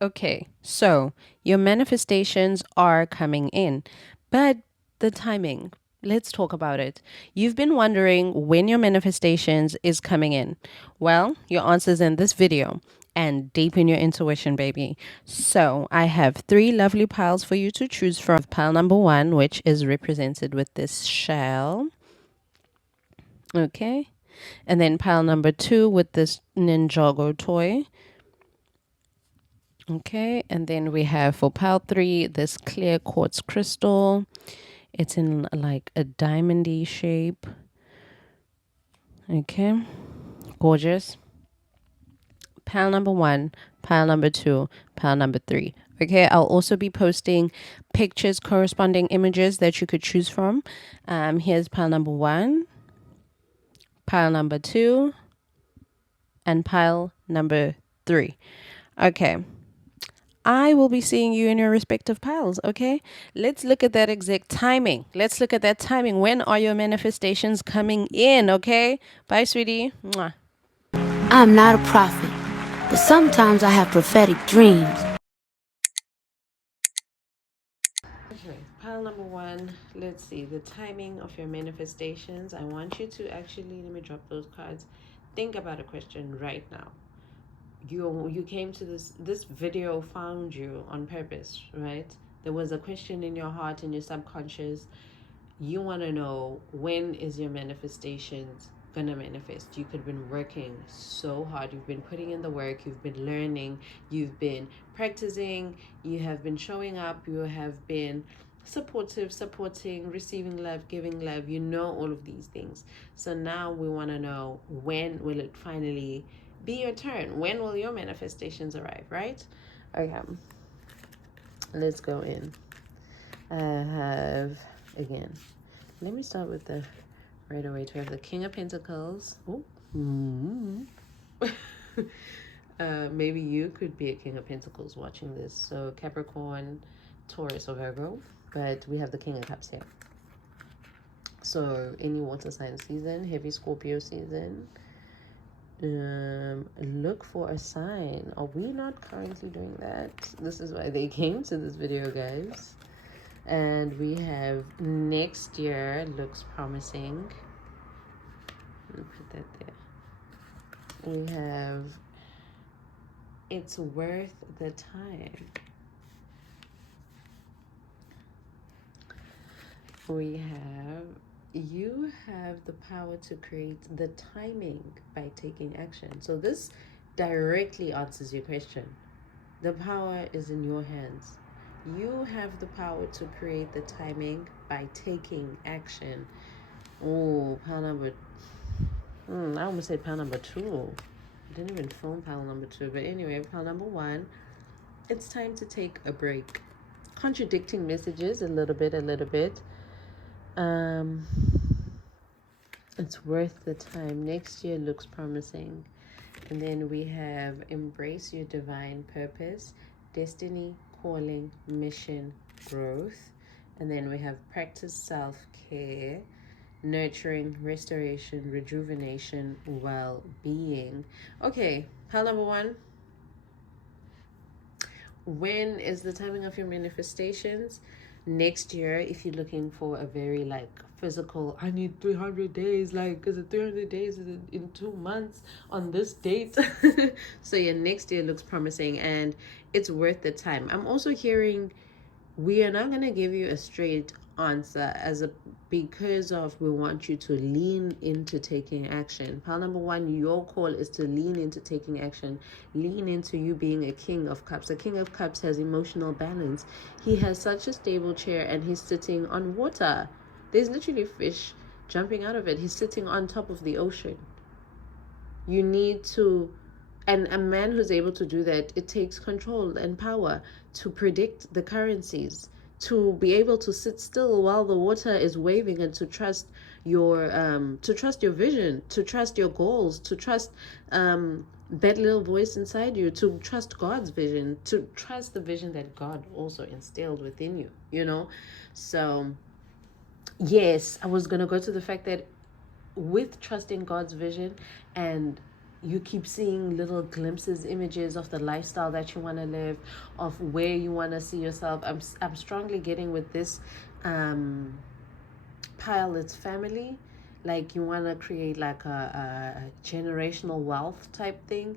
Okay, so your manifestations are coming in, but the timing, let's talk about it. You've been wondering when your manifestations is coming in. Well, your answer's in this video and deepen your intuition, baby. So I have three lovely piles for you to choose from. Pile number one, which is represented with this shell. Okay. And then pile number two with this Ninjago toy. Okay, and then we have for pile three this clear quartz crystal. It's in like a diamondy shape. Okay, gorgeous. Pile number one, pile number two, pile number three. Okay, I'll also be posting pictures, corresponding images that you could choose from. Here's pile number one, pile number two, and pile number three. Okay. I will be seeing you in your respective piles, okay? Let's look at that exact timing. Let's look at that timing. When are your manifestations coming in, okay? Bye, sweetie. Mwah. I'm not a prophet, but sometimes I have prophetic dreams. Okay, pile number one. Let's see the timing of your manifestations. I want you to actually, let me drop those cards. Think about a question right now. You came to this video found you on purpose, right? There was a question in your heart, in your subconscious. You want to know, when is your manifestations gonna manifest? You could have been working so hard, you've been putting in the work, you've been learning, you've been practicing, you have been showing up, you have been supporting, receiving love, giving love, you know, all of these things. So now we want to know, when will it finally be your turn? When will your manifestations arrive, right? Okay, let's go in. I have, again, let me start with the right away. To have the King of Pentacles. Oh, maybe you could be a King of Pentacles watching this. So Capricorn, Taurus, or Virgo. But we have the King of Cups here. So any water sign season, heavy Scorpio season. Look for a sign. Are we not currently doing that? This is why they came to this video, guys. And we have next year looks promising. Put that there. We have it's worth the time. We have you have the power to create the timing by taking action. So this directly answers your question. The power is in your hands. You have the power to create the timing by taking action. Oh, pile number. I almost said pile number two. I didn't even film pile number two. But anyway, pile number one. It's time to take a break. Contradicting messages a little bit. Um, it's worth the time. Next year looks promising. And then we have embrace your divine purpose, destiny, calling, mission, growth. And then we have practice self-care, nurturing, restoration, rejuvenation, well-being. Okay, pile number one. When is the timing of your manifestations? Next year, if you're looking for a very like physical, I need 300 days, like, because the 300 days is in 2 months on this date. So yeah, next year looks promising and it's worth the time. I'm also hearing we are not going to give you a straight answer because of we want you to lean into taking action. Pile number one, your call is to lean into taking action. Lean into you being a King of Cups. A King of Cups has emotional balance. He has such a stable chair and he's sitting on water. There's literally fish jumping out of it. He's sitting on top of the ocean. You need to, and a man who's able to do that, it takes control and power to predict the currencies, to be able to sit still while the water is waving, and to trust your vision, to trust your goals, to trust that little voice inside you, to trust God's vision, to trust the vision that God also instilled within you, you know. So yes, I was gonna go to the fact that with trusting God's vision and you keep seeing little glimpses, images of the lifestyle that you want to live, of where you want to see yourself. I'm strongly getting with this pilot's family, like you want to create like a generational wealth type thing.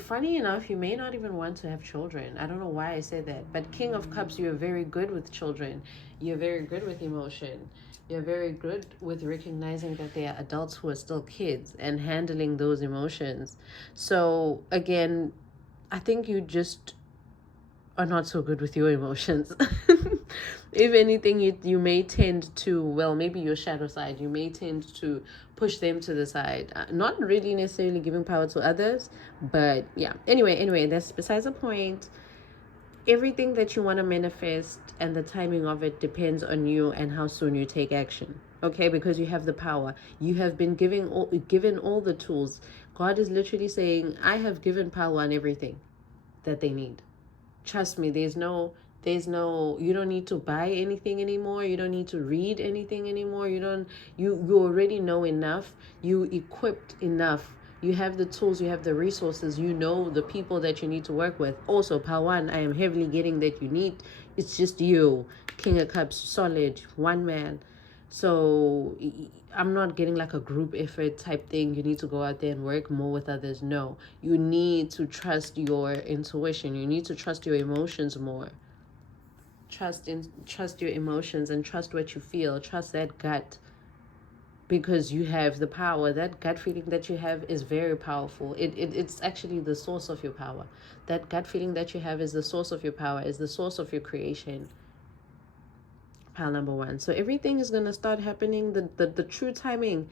Funny enough, you may not even want to have children. I don't know why I say that, but King of Cups, you're very good with children. You're very good with emotion. You're very good with recognizing that they are adults who are still kids and handling those emotions. So again, I think you just are not so good with your emotions. If anything, you may tend to, well, maybe your shadow side, you may tend to push them to the side. Not really necessarily giving power to others, but yeah. Anyway, that's besides the point. Everything that you want to manifest and the timing of it depends on you and how soon you take action. Okay, because you have the power. You have been given all the tools. God is literally saying, I have given power on everything that they need. Trust me, there's no, you don't need to buy anything anymore. You don't need to read anything anymore. You already know enough. You equipped enough. You have the tools, you have the resources, you know the people that you need to work with. Also, Pawan, I am heavily getting that you need, it's just you. King of Cups, solid, one man. So I'm not getting like a group effort type thing. You need to go out there and work more with others. No, you need to trust your intuition. You need to trust your emotions more. Trust your emotions and trust what you feel. Trust that gut, because you have the power. That gut feeling that you have is very powerful. It's actually the source of your power. That gut feeling that you have is the source of your power, is the source of your creation. Pile number one. So everything is gonna start happening. The true timing,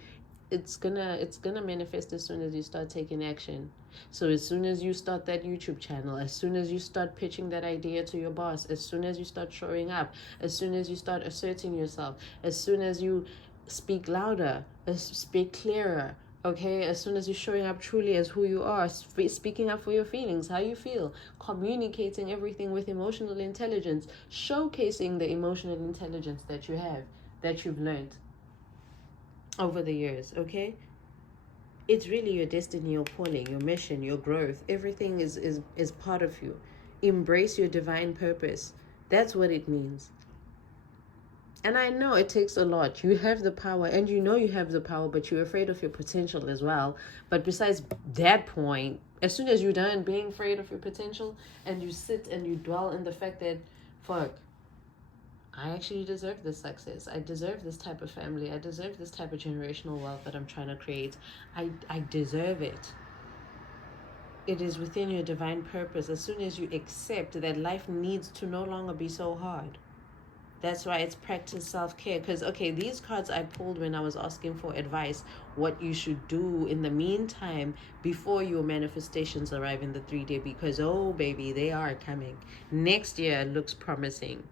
it's gonna manifest as soon as you start taking action. So as soon as you start that YouTube channel, as soon as you start pitching that idea to your boss, as soon as you start showing up, as soon as you start asserting yourself, as soon as you speak louder, speak clearer, okay, as soon as you're showing up truly as who you are, speaking up for your feelings, how you feel, communicating everything with emotional intelligence, showcasing the emotional intelligence that you have, that you've learned over the years, okay? It's really your destiny, your calling, your mission, your growth. Everything is part of you. Embrace your divine purpose. That's what it means. And I know it takes a lot. You have the power, and you know you have the power, but you're afraid of your potential as well. But besides that point, as soon as you're done being afraid of your potential and you sit and you dwell in the fact that, fuck, I actually deserve this success. I deserve this type of family. I deserve this type of generational wealth that I'm trying to create. I deserve it. It is within your divine purpose. As soon as you accept that life needs to no longer be so hard. That's why it's practice self-care. Because, okay, these cards I pulled when I was asking for advice, what you should do in the meantime before your manifestations arrive in the 3-day. Because, oh, baby, they are coming. Next year looks promising.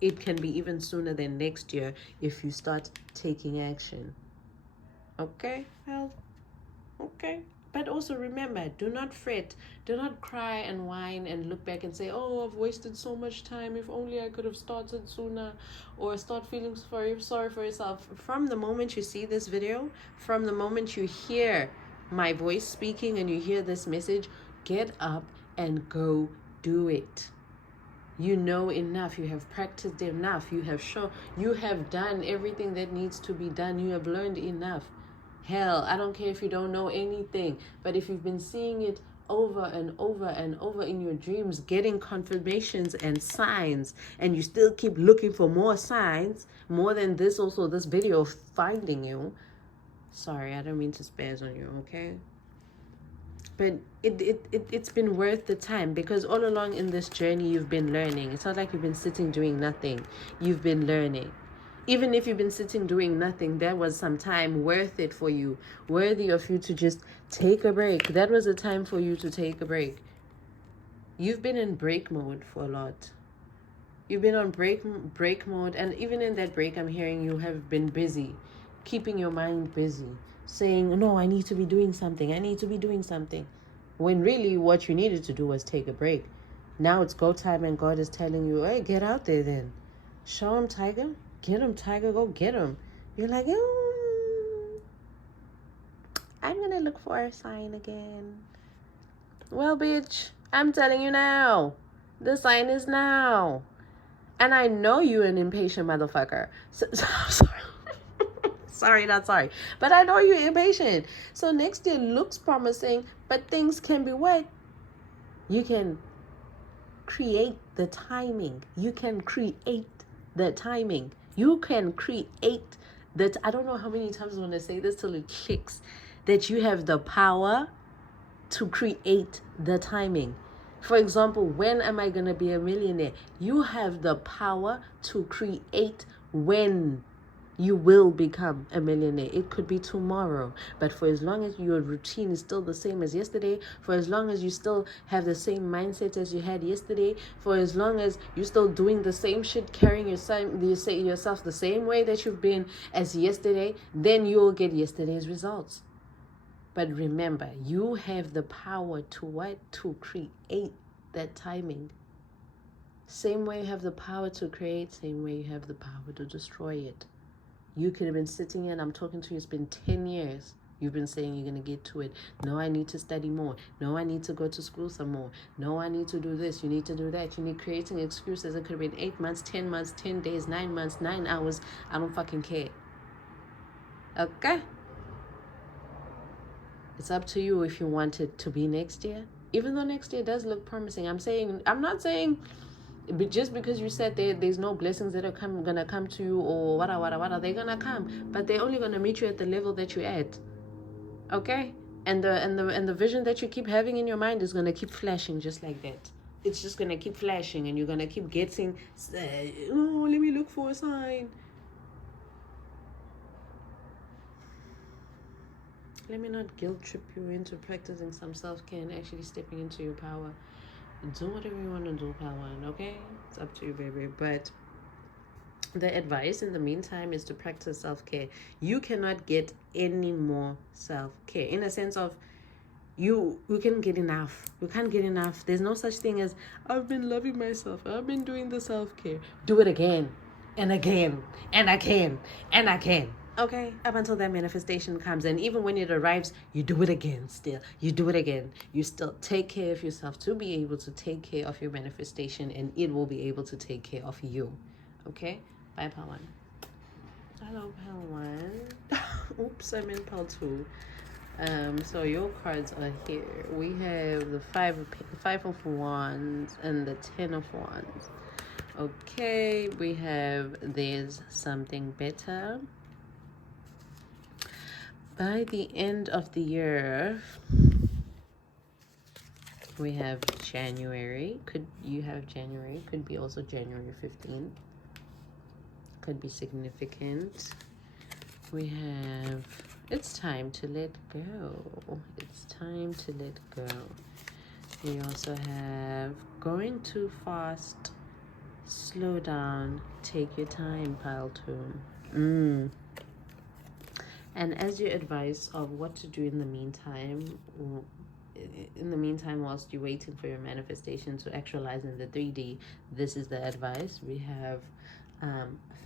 It can be even sooner than next year if you start taking action. Okay? Well, okay. But also remember, do not fret. Do not cry and whine and look back and say, oh, I've wasted so much time. If only I could have started sooner. Or start feeling sorry for yourself. From the moment you see this video, from the moment you hear my voice speaking and you hear this message, get up and go do it. You know enough. You have practiced enough. You have done everything that needs to be done. You have learned enough. Hell, I don't care if you don't know anything, but if you've been seeing it over and over and over in your dreams, getting confirmations and signs, and you still keep looking for more signs, more than this, also this video of finding you. Sorry, I don't mean to spaz on you, okay? But it's been worth the time, because all along in this journey, you've been learning. It's not like you've been sitting doing nothing. You've been learning. Even if you've been sitting doing nothing, there was some time worth it for you, worthy of you to just take a break. That was a time for you to take a break. You've been in break mode for a lot. You've been on break mode, and even in that break, I'm hearing you have been busy, keeping your mind busy, saying, no, I need to be doing something. I need to be doing something. When really what you needed to do was take a break. Now it's go time, and God is telling you, hey, get out there then. Show him, Tiger. Get him, Tiger. Go get him. You're like, I'm gonna look for a sign again. Well, bitch, I'm telling you now. The sign is now. And I know you're an impatient motherfucker. Sorry. Sorry, not sorry. But I know you're impatient. So next year looks promising, but things can be what? You can create the timing. You can create the timing. You can create that. I don't know how many times I want to say this till it clicks. That you have the power to create the timing. For example, when am I going to be a millionaire? You have the power to create when you will become a millionaire. It could be tomorrow, but for as long as your routine is still the same as yesterday, for as long as you still have the same mindset as you had yesterday, for as long as you're still doing the same shit, carrying yourself the same way that you've been as yesterday, then you'll get yesterday's results. But remember, you have the power to what? To create that timing. Same way you have the power to create, same way you have the power to destroy it. You could have been sitting here and I'm talking to you, it's been 10 years. You've been saying you're going to get to it. No, I need to study more. No, I need to go to school some more. No, I need to do this. You need to do that. You need creating excuses. It could have been 8 months, 10 months, 10 days, 9 months, 9 hours. I don't fucking care. Okay? It's up to you if you want it to be next year. Even though next year does look promising. I'm not saying just because you said there's no blessings that are gonna come to you or what they're gonna come, but they're only gonna meet you at the level that you're at. Okay? And the vision that you keep having in your mind is gonna keep flashing just like that. It's just gonna keep flashing, and you're gonna keep getting, oh, let me look for a sign. Let me not guilt trip you into practicing some self-care and actually stepping into your power. Do whatever you want to do, power, okay? It's up to you, baby. But the advice in the meantime is to practice self-care. You cannot get any more self-care in a sense of you can get enough. You can't get enough. There's no such thing as I've been loving myself. I've been doing the self-care. Do it again and again and again and again. Okay, up until that manifestation comes, and even when it arrives, you do it again. Still, you do it again. You still take care of yourself to be able to take care of your manifestation, and it will be able to take care of you. Okay, bye, Pawan. Hello, Pawan. Oops, I'm in Pal 2. So your cards are here. We have the five of wands and the 10 of wands. Okay, we have there's something better. By the end of the year, we have January. Could you have January? Could be also January 15th. Could be significant. We have it's time to let go. It's time to let go. We also have going too fast. Slow down. Take your time, pile 2. And as your advice of what to do in the meantime, whilst you're waiting for your manifestation to actualize in the 3D, this is the advice. We have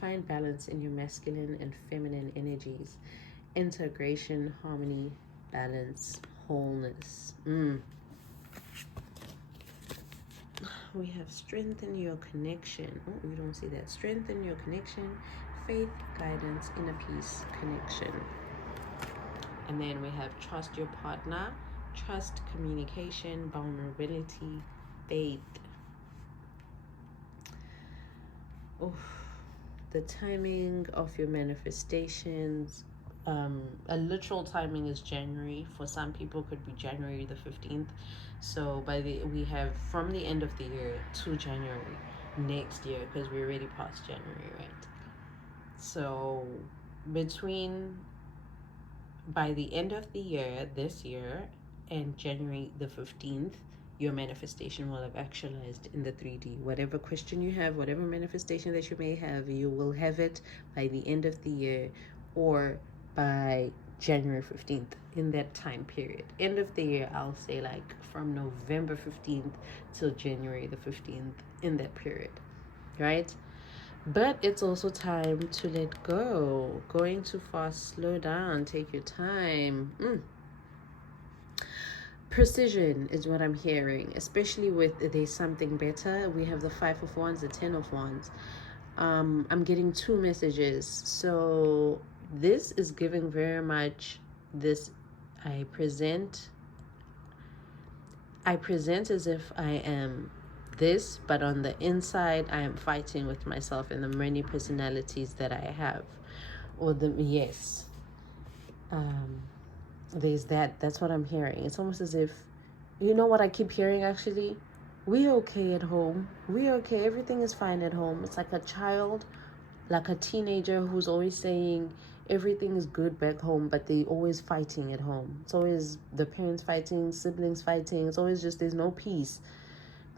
find balance in your masculine and feminine energies, integration, harmony, balance, wholeness. We have strengthen your connection. Oh, you don't see that. Strengthen your connection, faith, guidance, inner peace, connection. And then we have trust your partner, trust, communication, vulnerability, faith. The timing of your manifestations. A literal timing is January. For some people, could be January the 15th. So we have from the end of the year to January next year, because we're already past January, right? So by the end of the year, this year, and January the 15th, your manifestation will have actualized in the 3D. Whatever question you have, whatever manifestation that you may have, you will have it by the end of the year or by January 15th, in that time period. End of the year, I'll say like from November 15th till January the 15th, in that period, right? But it's also time to let go. Going too fast, slow down, take your time. precision is what I'm hearing, especially with there's something better. We have the 5 of Wands, the 10 of Wands. I'm getting two messages. So this is giving very much this. I present as if I am this, but on the inside I am fighting with myself and the many personalities that I have. Or there's that's what I'm hearing. It's almost as if, you know what I keep hearing actually? We're okay at home. We're okay. Everything is fine at home. It's like a child, like a teenager who's always saying everything is good back home, but they always fighting at home. It's always the parents fighting, siblings fighting. It's always just there's no peace.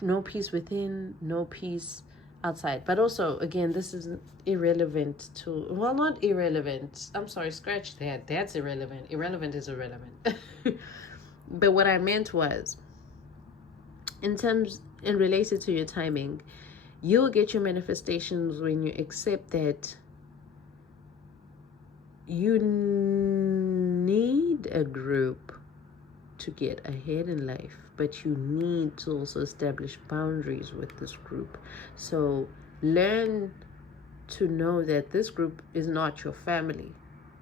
No peace within, no peace outside. But also, again, this is irrelevant to, well, not irrelevant. I'm sorry, scratch that. That's irrelevant. Irrelevant is irrelevant. But what I meant was, in related to your timing, you'll get your manifestations when you accept that you need a group to get ahead in life, but you need to also establish boundaries with this group. So learn to know that this group is not your family.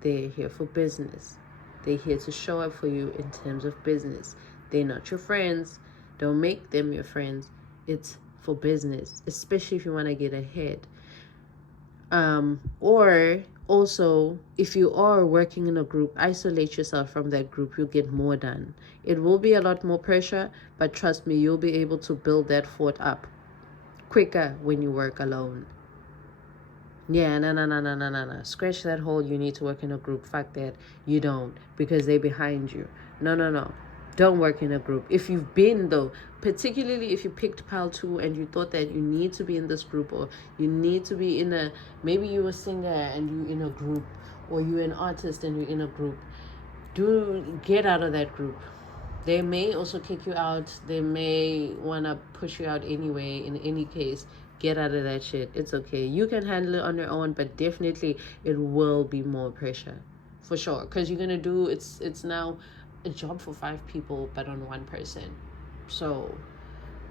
They're here for business. They're here to show up for you in terms of business. They're not your friends. Don't make them your friends. It's for business, especially if you want to get ahead. Or also, if you are working in a group, isolate yourself from that group. You'll get more done. It will be a lot more pressure, but trust me, you'll be able to build that fort up quicker when you work alone. Yeah, no. Scratch that whole you need to work in a group. Fuck that. You don't, because they're behind you. No. Don't work in a group. If you've been, though, particularly if you picked Pal 2 and you thought that you need to be in this group, or you need to be in a, maybe you're a singer and you're in a group, or you're an artist and you're in a group, get out of that group. They may also kick you out. They may want to push you out anyway. In any case, get out of that shit. It's okay. You can handle it on your own, but definitely it will be more pressure. For sure. Because you're going to do, it's now a job for 5 people, but on 1 person. So,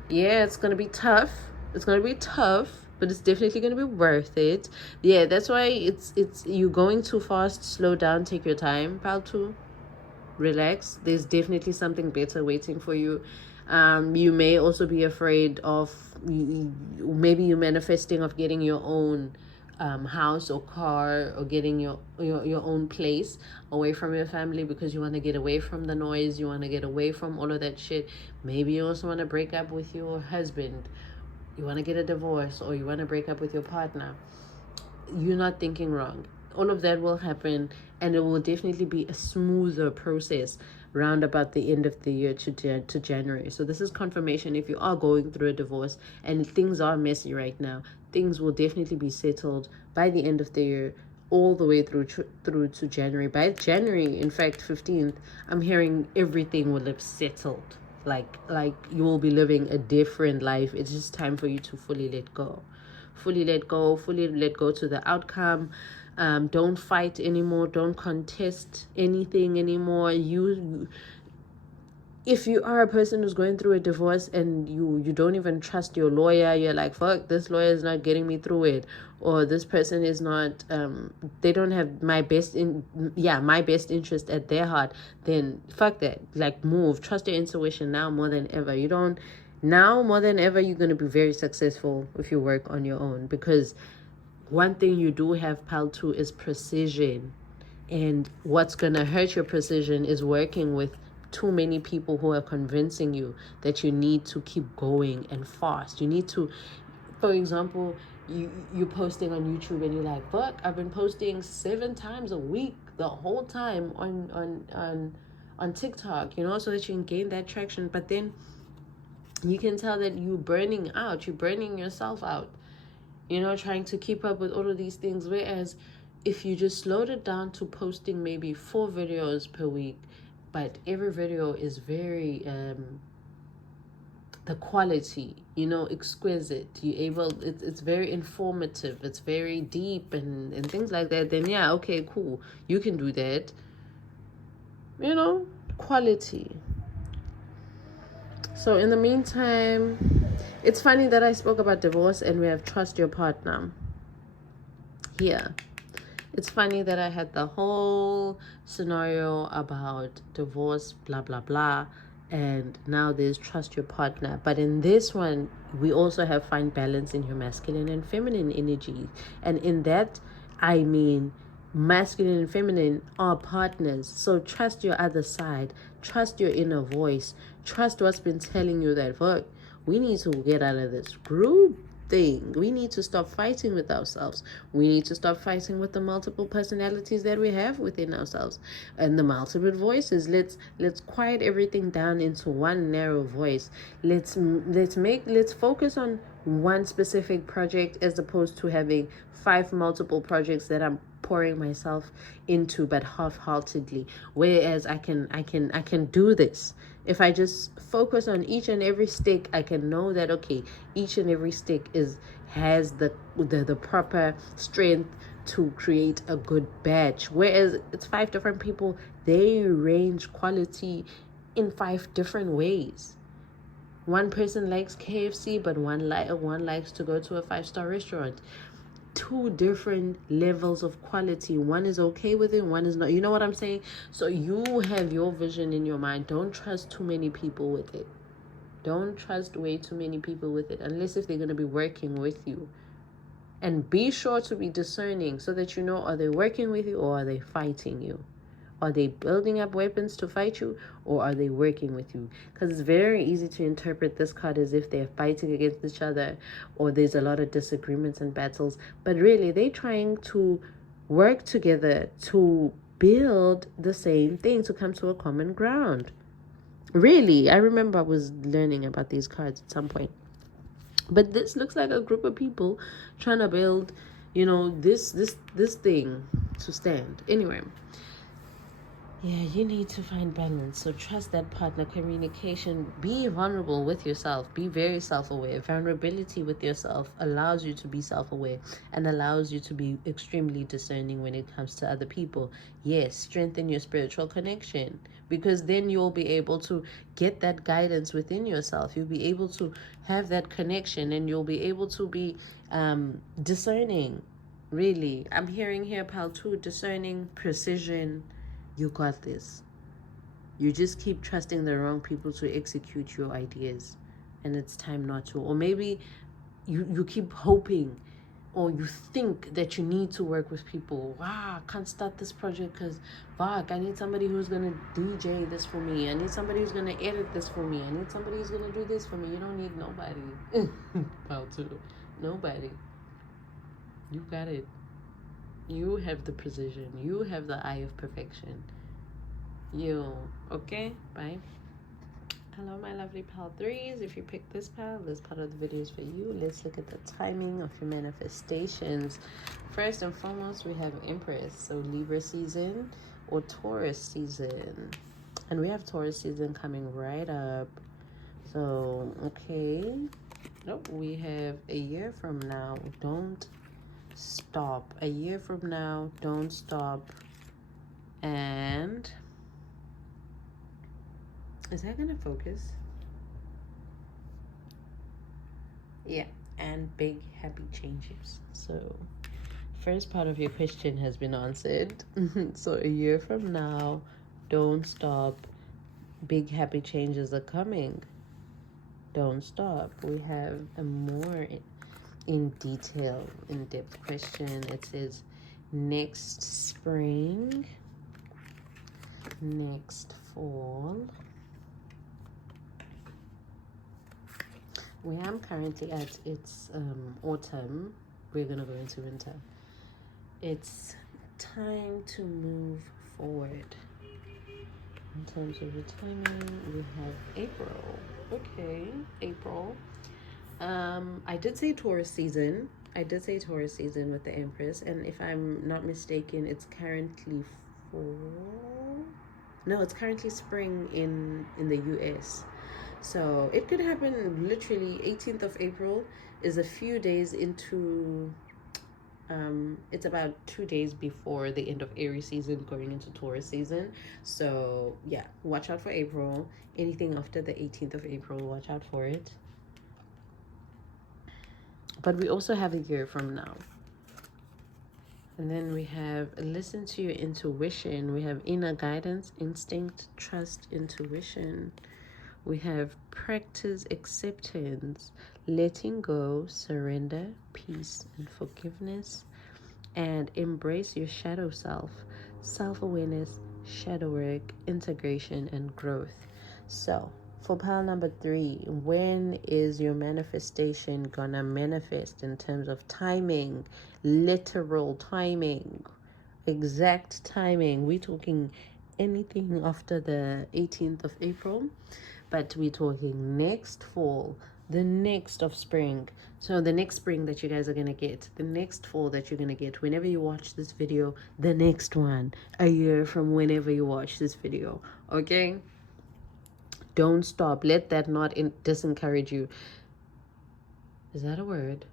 yeah, it's going to be tough. But it's definitely going to be worth it. Yeah, that's why it's you going too fast. Slow down. Take your time, Pal 2. Relax. There's definitely something better waiting for you. You may also be afraid of, maybe you're manifesting of getting your own house or car, or getting your own place away from your family, because you want to get away from the noise. You want to get away from all of that shit. Maybe you also want to break up with your husband. You want to get a divorce, or you want to break up with your partner. You're not thinking wrong. All of that will happen, and it will definitely be a smoother process round about the end of the year to January. So this is confirmation. If you are going through a divorce and things are messy right now, things will definitely be settled by the end of the year, all the way through to January. By January, in fact, 15th, I'm hearing everything will have settled. Like you will be living a different life. It's just time for you to fully let go to the outcome. Don't fight anymore. Don't contest anything anymore. If you are a person who's going through a divorce and you don't even trust your lawyer, you're like, fuck, this lawyer is not getting me through it, or this person is not, they don't have my best interest at their heart, then fuck that. Like, move. Trust your intuition now more than ever. Now more than ever, you're going to be very successful if you work on your own, because one thing you do have, Pal 2, is precision. And what's going to hurt your precision is working with too many people who are convincing you that you need to keep going and fast. You need to, for example, you're posting on YouTube and you're like, fuck, I've been posting 7 times a week the whole time on TikTok, so that you can gain that traction. But then you can tell that you're burning yourself out, trying to keep up with all of these things. Whereas if you just slowed it down to posting maybe 4 videos per week, but every video is very, the quality, exquisite. It's very informative. It's very deep and things like that. Then yeah, okay, cool. You can do that. Quality. So in the meantime, it's funny that I spoke about divorce and we have trust your partner here. It's funny that I had the whole scenario about divorce, blah, blah, blah. And now there's trust your partner. But in this one, we also have find balance in your masculine and feminine energy. And in that, I mean, masculine and feminine are partners. So trust your other side. Trust your inner voice. Trust what's been telling you that, fuck, we need to get out of this group thing. We need to stop fighting with ourselves. We need to stop fighting with the multiple personalities that we have within ourselves and the multiple voices. Let's quiet everything down into one narrow voice. Let's focus on one specific project as opposed to having 5 multiple projects that I'm pouring myself into, but half-heartedly. Whereas I can do this. If I just focus on each and every stick, I can know that, okay, each and every stick has the proper strength to create a good batch. Whereas it's 5 different people, they range quality in 5 different ways. One person likes KFC, but one likes to go to a 5-star restaurant. 2 different levels of quality. One is okay with it, one is not. You know what I'm saying? So you have your vision in your mind. Don't trust too many people with it. Don't trust way too many people with it, unless if they're going to be working with you. And be sure to be discerning so that you know, are they working with you or are they fighting you? Are they building up weapons to fight you, or are they working with you? Because it's very easy to interpret this card as if they're fighting against each other, or there's a lot of disagreements and battles. But really, they're trying to work together to build the same thing, to come to a common ground. Really, I remember I was learning about these cards at some point. But this looks like a group of people trying to build, this thing to stand. Anyway. Yeah, you need to find balance. So trust that partner. Communication. Be vulnerable with yourself. Be very self-aware. Vulnerability with yourself allows you to be self-aware and allows you to be extremely discerning when it comes to other people. Yes, strengthen your spiritual connection, because then you'll be able to get that guidance within yourself. You'll be able to have that connection, and you'll be able to be discerning. Really, I'm hearing here, pal, too, discerning, precision. You got this. You just keep trusting the wrong people to execute your ideas, and it's time not to. Or maybe you keep hoping, or you think that you need to work with people. Wow, I can't start this project because, fuck, I need somebody who's going to DJ this for me. I need somebody who's going to edit this for me. I need somebody who's going to do this for me. You don't need nobody. Pal too. Nobody. You got it. You have the precision. You have the eye of perfection. Okay? Bye. Hello, my lovely pal 3s. If you pick this part of the video is for you. Let's look at the timing of your manifestations. First and foremost, we have Empress. So Libra season or Taurus season. And we have Taurus season coming right up. So, okay. Nope, we have a year from now. Don't stop. A year from now, don't stop. And is that gonna focus? Yeah. And big happy changes. So first part of your question has been answered. So a year from now, don't stop. Big happy changes are coming. Don't stop. We have a more in detail, in-depth question. It says next spring, next fall. Where I'm currently at, it's autumn. We're gonna go into winter. It's time to move forward. In terms of the timing, we have April. Okay, April. I did say Taurus season. with the Empress, and if I'm not mistaken, it's currently fall. No, it's currently spring in the US. So it could happen literally 18th of April is a few days into It's about 2 days before the end of Aries season, going into Taurus season. So yeah, watch out for April. Anything after the 18th of April, watch out for it. But we also have a year from now. And then we have listen to your intuition. We have inner guidance, instinct, trust, intuition. We have practice acceptance, letting go, surrender, peace, and forgiveness. And embrace your shadow self, self-awareness, shadow work, integration, and growth. So for pile number 3, when is your manifestation gonna manifest in terms of timing, literal timing, exact timing? We're talking anything after the 18th of April, but we're talking next fall, the next of spring. So the next spring that you guys are gonna get, the next fall that you're gonna get, whenever you watch this video, the next one, a year from whenever you watch this video. Okay, don't stop. Let that not disencourage you. Is that a word?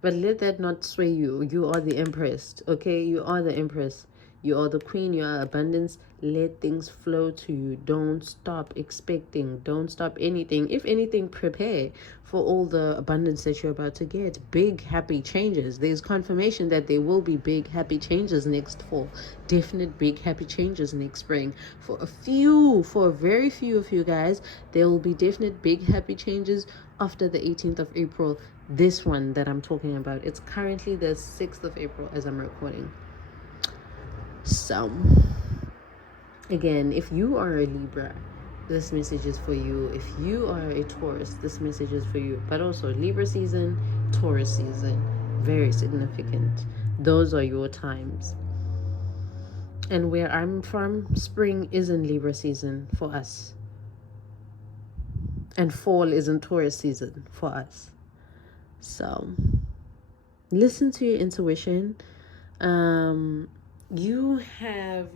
But let that not sway you. You are the empress. Okay, you are the empress. You are the queen. You are abundance. Let things flow to you. Don't stop expecting. Don't stop anything. If anything, prepare for all the abundance that you're about to get. Big happy changes. There's confirmation that there will be big happy changes next fall. Definite big happy changes next spring. For a very few of you guys, there will be definite big happy changes after the 18th of April. This one that I'm talking about, it's currently the 6th of April as I'm recording. So again, if you are a Libra, this message is for you. If you are a Taurus, this message is for you. But also Libra season, Taurus season, very significant. Those are your times. And where I'm from, spring is in Libra season for us, and fall is in Taurus season for us. So listen to your intuition. You have,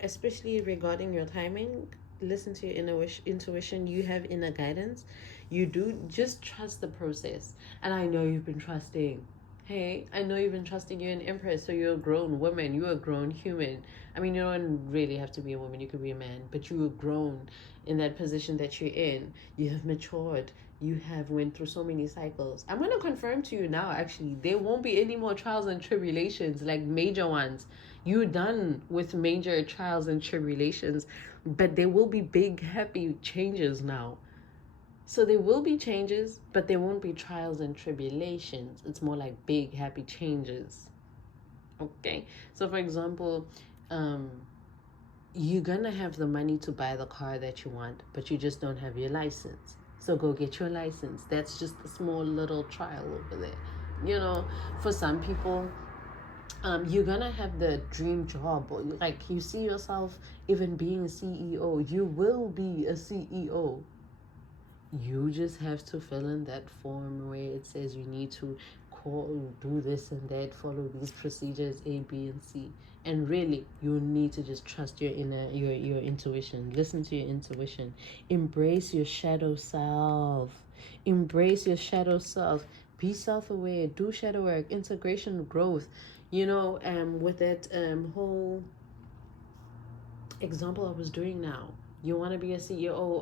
especially regarding your timing, listen to your intuition. You have inner guidance. You do just trust the process. And I know you've been trusting. Hey, I know you've been trusting. You're an empress, so you're a grown woman. You're a grown human. I mean, you don't really have to be a woman. You could be a man, but you are grown in that position that you're in. You have matured. You have went through so many cycles. I'm going to confirm to you now, actually, there won't be any more trials and tribulations, like major ones. You're done with major trials and tribulations, but there will be big, happy changes now. So there will be changes, but there won't be trials and tribulations. It's more like big, happy changes. Okay? So, for example, you're going to have the money to buy the car that you want, but you just don't have your license. So go get your license. That's just a small little trial over there. You know, for some people, you're gonna have the dream job, or like you see yourself even being a CEO. You will be a CEO. You just have to fill in that form where it says you need to call, do this and that, follow these procedures A, B, and C. And really, you need to just trust your your intuition. Listen to your intuition. Embrace your shadow self. Embrace your shadow self. Be self-aware. Do shadow work, integration, growth. You know, with that whole example I was doing now, you want to be a CEO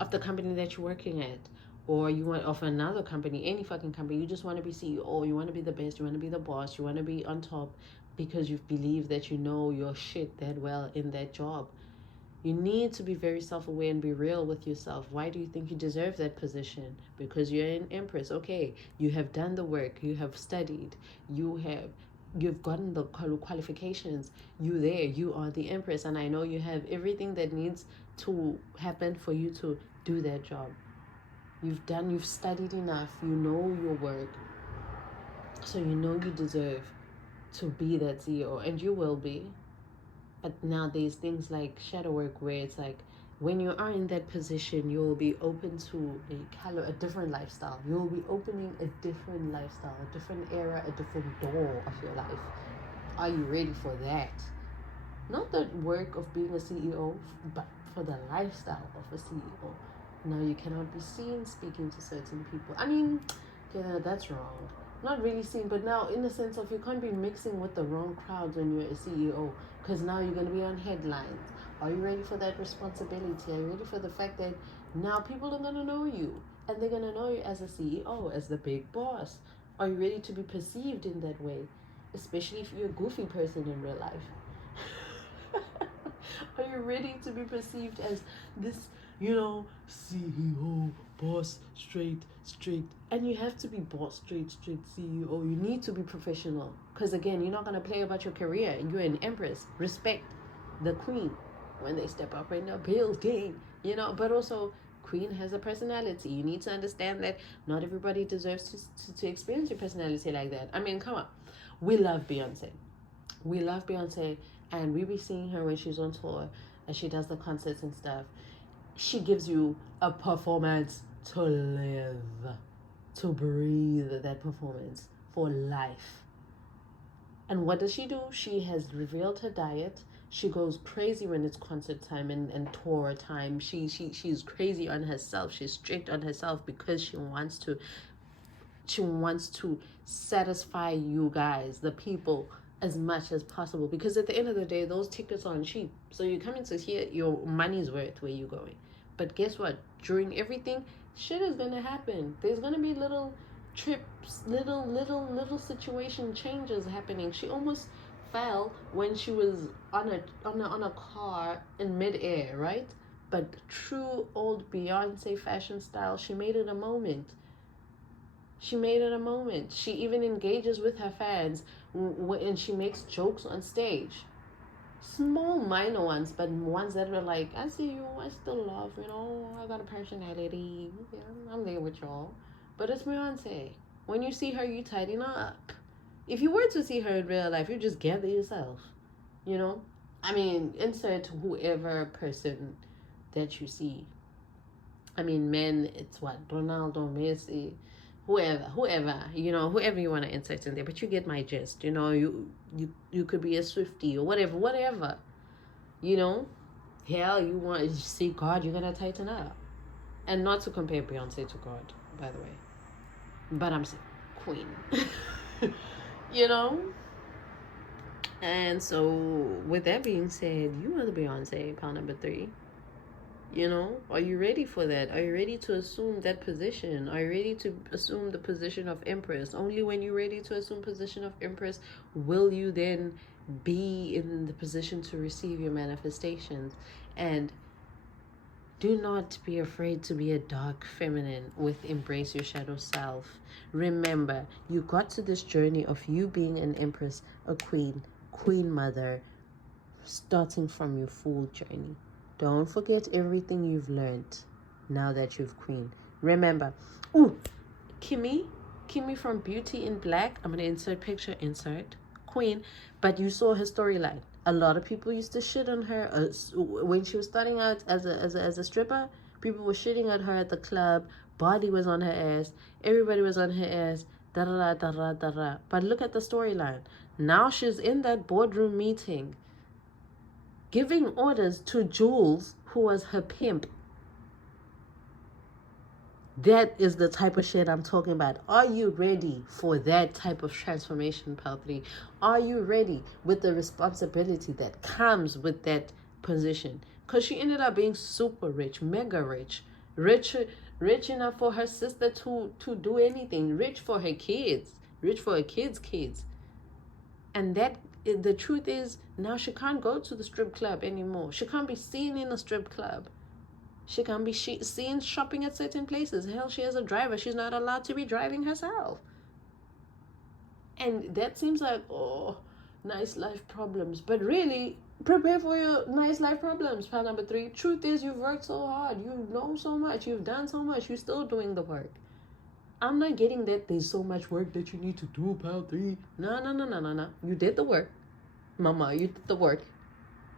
of the company that you're working at, or you want of another company, any fucking company. You just want to be CEO. You want to be the best. You want to be the boss. You want to be on top because you believe that you know your shit that well in that job. You need to be very self-aware and be real with yourself. Why do you think you deserve that position? Because you're an empress. Okay, you have done the work. You have studied. You've gotten the qualifications. You are the empress, and I know you have everything that needs to happen for you to do that job. You've studied enough. You know your work, so you know you deserve to be that CEO, and you will be. But now there's things like shadow work where it's like, when you are in that position, you'll be open to a different lifestyle. You'll be opening a different lifestyle, a different era, a different door of your life. Are you ready for that? Not the work of being a CEO, but for the lifestyle of a CEO. Now you cannot be seen speaking to certain people. I mean, yeah, that's wrong. not really seen, but now in the sense of you can't be mixing with the wrong crowds when you're a CEO, because now you're going to be on headlines. Are you ready for that responsibility? Are you ready for the fact that now people are going to know you, and they're going to know you as a CEO, as the big boss? Are you ready to be perceived in that way, especially if you're a goofy person in real life? Are you ready to be perceived as this, CEO, boss, straight, and you have to be boss, straight CEO. You need to be professional, because again, you're not going to play about your career. You're an empress. Respect the queen when they step up in the building, but also queen has a personality. You need to understand that not everybody deserves to experience your personality like that. I mean, come on. We love Beyonce, and we be seeing her when she's on tour and she does the concerts and stuff. She gives you a performance to live, to breathe that performance for life. And what does she do? She has revealed her diet. She goes crazy when it's concert time and tour time. She's crazy on herself. She's strict on herself because she wants to satisfy you guys, the people, as much as possible. Because at the end of the day, those tickets aren't cheap. So you're coming to hear your money's worth where you're going. But guess what? During everything, shit is gonna happen. There's gonna be little trips, little situation changes happening. She almost fell when she was on a car in midair, right? But true old Beyonce fashion style, she made it a moment. She even engages with her fans and she makes jokes on stage. Small, minor ones, but ones that were like, I see you, I still love, I got a personality. Yeah, I'm there with y'all. But it's Beyonce. When you see her, you tighten up. If you were to see her in real life, you just gather yourself. I mean, insert whoever person that you see. I mean, men, it's what? Ronaldo, Messi, whoever, whoever you want to insert in there, but you get my gist. You could be a Swiftie or whatever. Hell, you want to see God, you're gonna tighten up. And not to compare Beyonce to God, by the way, but I'm saying queen. And so with that being said, you are the Beyonce, pound number 3. Are you ready for that? Are you ready to assume that position? Are you ready to assume the position of empress? Only when you're ready to assume position of empress will you then be in the position to receive your manifestations. And do not be afraid to be a dark feminine with embrace your shadow self. Remember, you got to this journey of you being an empress, a queen mother, starting from your full journey. Don't forget everything you've learned now that you've queen. Remember, Kimmy from Beauty in Black. I'm going to insert queen. But you saw her storyline. A lot of people used to shit on her when she was starting out as a stripper. People were shitting on her at the club. Body was on her ass. Everybody was on her ass. Da-da-da-da-da-da-da. But look at the storyline. Now she's in that boardroom meeting, giving orders to Jules, who was her pimp. That is the type of shit I'm talking about. Are you ready for that type of transformation, Pal 3? Are you ready with the responsibility that comes with that position? Because she ended up being super rich, mega rich. Rich enough for her sister to do anything. Rich for her kids. Rich for her kids. And the truth is, now she can't go to the strip club anymore. She can't be seen in a strip club. She can't be seen shopping at certain places. Hell, she has a driver. She's not allowed to be driving herself. And that seems like, nice life problems. But really, prepare for your nice life problems, pal number 3. Truth is, you've worked so hard. You know so much. You've done so much. You're still doing the work. I'm not getting that there's so much work that you need to do, pal 3. No. You did the work. Mama, you did the work.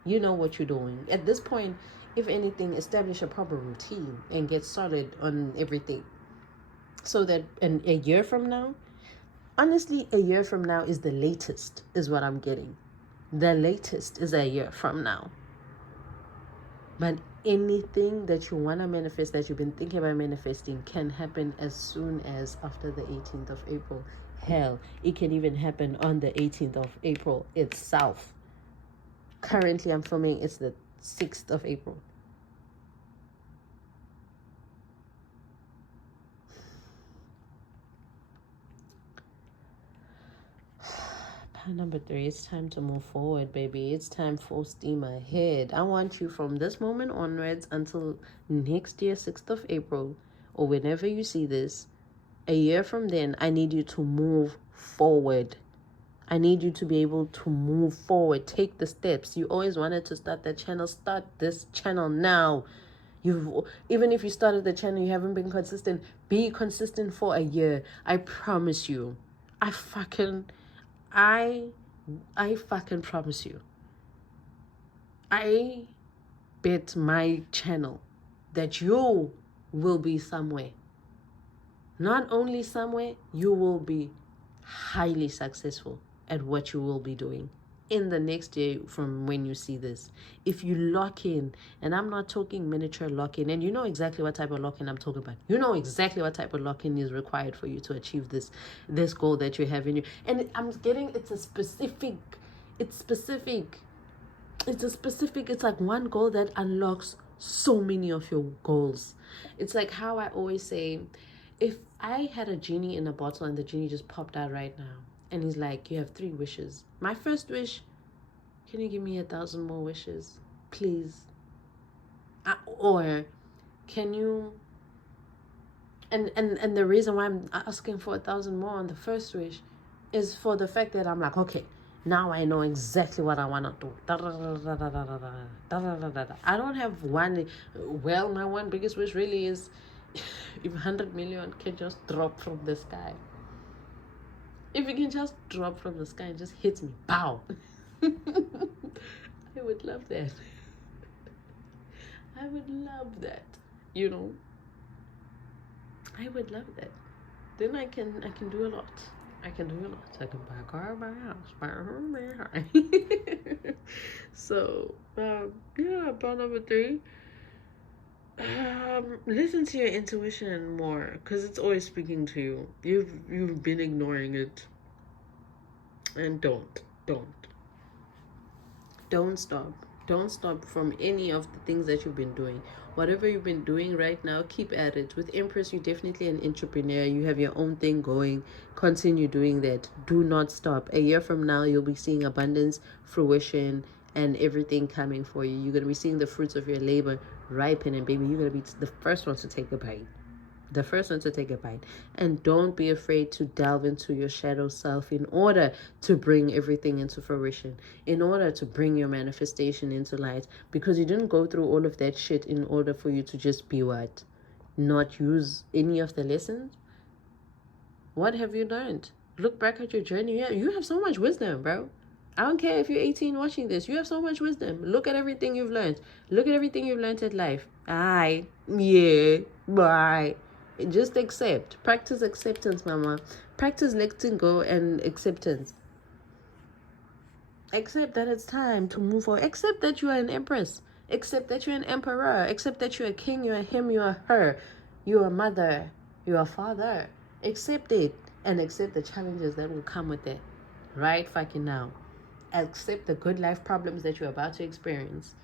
You know what you're doing. At this point, if anything, establish a proper routine and get started on everything. So that a year from now, honestly, a year from now is the latest, is what I'm getting. The latest is a year from now. But anything that you want to manifest, that you've been thinking about manifesting, can happen as soon as after the 18th of April. Hell, it can even happen on the 18th of April itself. Currently, I'm filming, it's the 6th of April. Number 3, it's time to move forward, baby. It's time full steam ahead. I want you from this moment onwards until next year, 6th of April, or whenever you see this, a year from then, I need you to move forward. I need you to be able to move forward. Take the steps. You always wanted to start that channel. Start this channel now. Even if you started the channel, you haven't been consistent. Be consistent for a year. I promise you. I fucking promise you. I bet my channel that you will be somewhere. Not only somewhere, you will be highly successful at what you will be doing in the next year from when you see this. If you lock in, and I'm not talking miniature lock-in, and you know exactly what type of lock-in I'm talking about. You know exactly what type of lock-in is required for you to achieve this goal that you have in you. And it's like one goal that unlocks so many of your goals. It's like how I always say, if I had a genie in a bottle and the genie just popped out right now, and he's like, you have 3 wishes. My first wish, can you give me 1,000 more wishes, please? Or can you... And the reason why I'm asking for 1,000 more on the first wish is for the fact that I'm like, okay, now I know exactly what I want to do. I don't have one. Well, my one biggest wish really is if 100 million can just drop from the sky. If it can just drop from the sky and just hit me, pow. I would love that. I would love that. You know, I would love that. Then I can do a lot. I can do a lot. I can buy a car, buy a house, buy a home, buy a house. So, yeah, part number 3. Listen to your intuition more, because it's always speaking to you. You've been ignoring it. And don't stop. Don't stop from any of the things that you've been doing. Whatever you've been doing right now, keep at it. With Empress, you're definitely an entrepreneur. You have your own thing going. Continue doing that. Do not stop. A year from now, you'll be seeing abundance, fruition, and everything coming for you. You're going to be seeing the fruits of your labor ripen, and baby, you're going to be the first one to take a bite. The first one to take a bite. And don't be afraid to delve into your shadow self in order to bring everything into fruition, in order to bring your manifestation into light, because you didn't go through all of that shit in order for you to just be what? Not use any of the lessons? What have you learned? Look back at your journey. Yeah, you have so much wisdom, bro. I don't care if you're 18 watching this. You have so much wisdom. Look at everything you've learned. Look at everything you've learned at life. Aye. Yeah. Bye. Just accept. Practice acceptance, mama. Practice letting go and acceptance. Accept that it's time to move forward. Accept that you are an empress. Accept that you're an emperor. Accept that you're a king, you're a him, you're a her. You're a mother. You're a father. Accept it. And accept the challenges that will come with it. Right fucking now. Accept the good life problems that you're about to experience.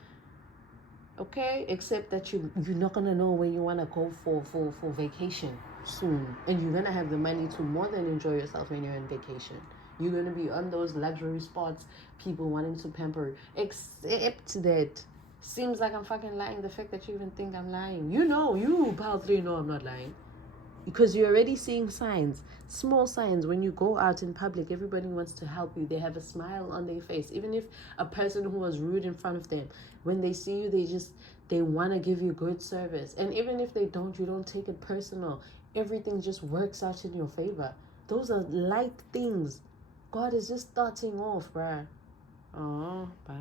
Okay, except that you're not gonna know where you want to go for vacation soon, and you're gonna have the money to more than enjoy yourself when you're on vacation. You're gonna be on those luxury spots, people wanting to pamper. Except that, seems like I'm fucking lying. The fact that you even think I'm lying, you pal 3 know I'm not lying, because you're already seeing signs, small signs. When you go out in public, everybody wants to help you. They have a smile on their face. Even if a person who was rude in front of them, when they see you, they want to give you good service. And even if they don't, you don't take it personal. Everything just works out in your favor. Those are light things. God is just starting off, bruh. Oh, bye.